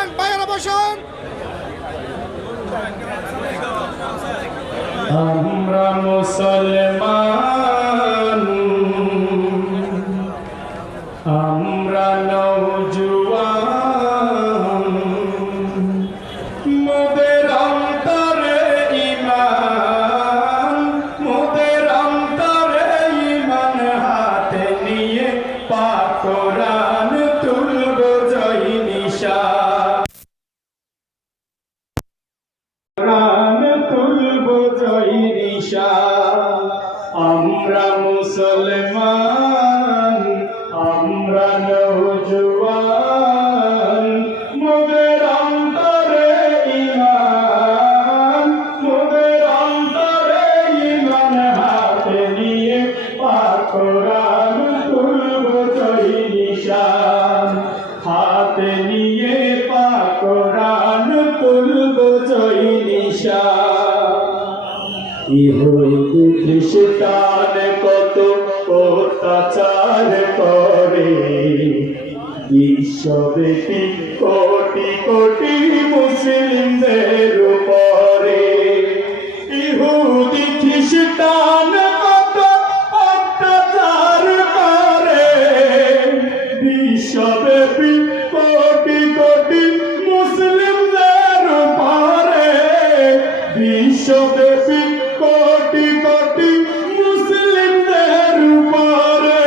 বসান ভাইয়েরা বসান। আমরা মুসলমান, আমরা নওজোয়ান, মোদের অন্তরে ঈমান, মোদের অন্তরে ঈমান, হাতে নিয়ে পাক কোরআন তুলব জয় নিশান, কোরআন তুলব জয় নিশান। আমরা মুসলমান, আমরা নওজোয়ান, মোদের অন্তরে ঈমান, মোদের অন্তরে ঈমান, হাতে নিয়ে পাক কোরআন তুলব জয় নিশান, হাতে নিয়ে পাক কোরআন তুলব জয় নিশান। ইহুদি খ্রিস্টান কত অত্যাচার করে, বিশ্বব্যাপী কোটি কোটি মুসলিমদের উপরে। ইহুদি খ্রিস্টান কত অত্যাচার করে, বিশ্বব্যাপী কোটি কোটি মুসলিমদের উপরে, বিশ্বব্যাপী কোটি কোটি মুসলিমদের উপরে।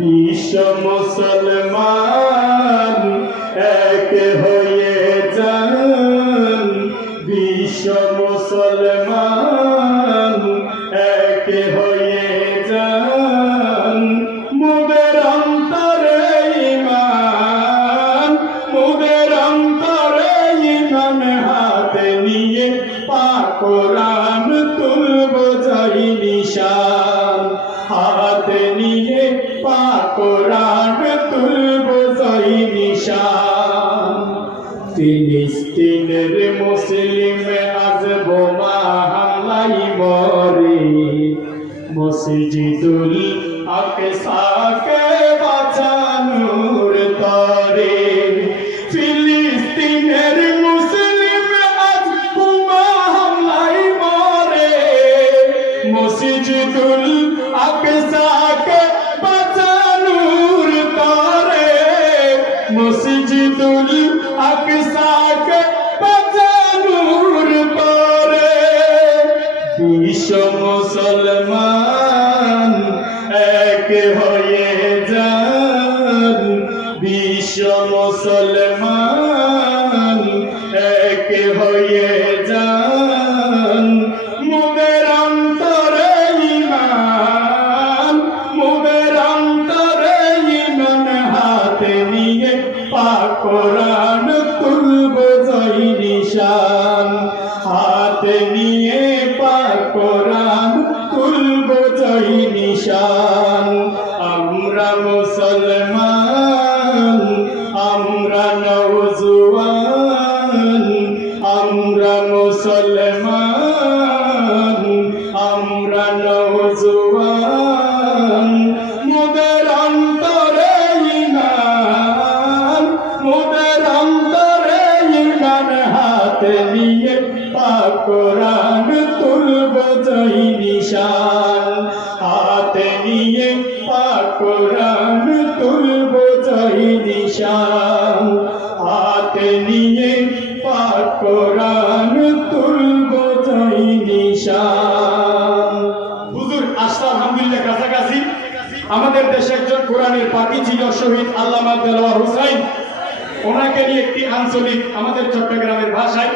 বিশ্ব মুসলমান এক হয়ে যান, বিশ্ব মুসলমান এক হয়ে যান, মোদের অন্তরে ঈমান, মোদের অন্তরে ঈমান, হাতে নিয়ে পাক কোরআন তুলব জয় নিশান, হাতে নিয়ে পাক কোরআন তুলব জয় নিশান। ফিলিস্তিনের মুসলিম আজ বোমা হামলায় মরে, মসজিদুল আকসাকে বাঁচানোর তরে। ফিলিস্তিনের মুসলিম আজ বোমা হামলায় মরে, মসজিদুল আকসাকে বাঁচানোর তরে, মসজিদুল আকসাকে বাঁচানোর তরে। বিশ্ব মুসলমান এক হয়ে যান, বিশ্ব মুসলমান এক হয়ে যান, মোদের অন্তরে ঈমান, মোদের অন্তরে ঈমান, হাতে নিয়ে পাক কোরআন তুলব জয় নিশান, হাতে নিয়ে পাক কোরআন তুলব জয় নিশান। আমরা মুসলমান, আমরা নওজোয়ান, আমরা মুসলমান, আমরা নওজোয়ান, মোদের অন্তরে ঈমান, মোদের অন্তরে ঈমান, হাতে নিয়ে পাক কোরআন তুলব জয় নিশান, হাতে নিয়ে পাক কোরআন তুলব জয় নিশান, হাতে নিয়ে পাক কোরআন তুলব জয় নিশান। হুজুর আসলে আলহামদুলিল্লাহ কাছাকাছি। আমাদের দেশে একজন কোরআনের পাখি ছিল শহীদ আল্লামা দেলোয়ার হোসাইন, ওনাকে নিয়ে একটি আঞ্চলিক আমাদের চট্টগ্রামের ভাষায়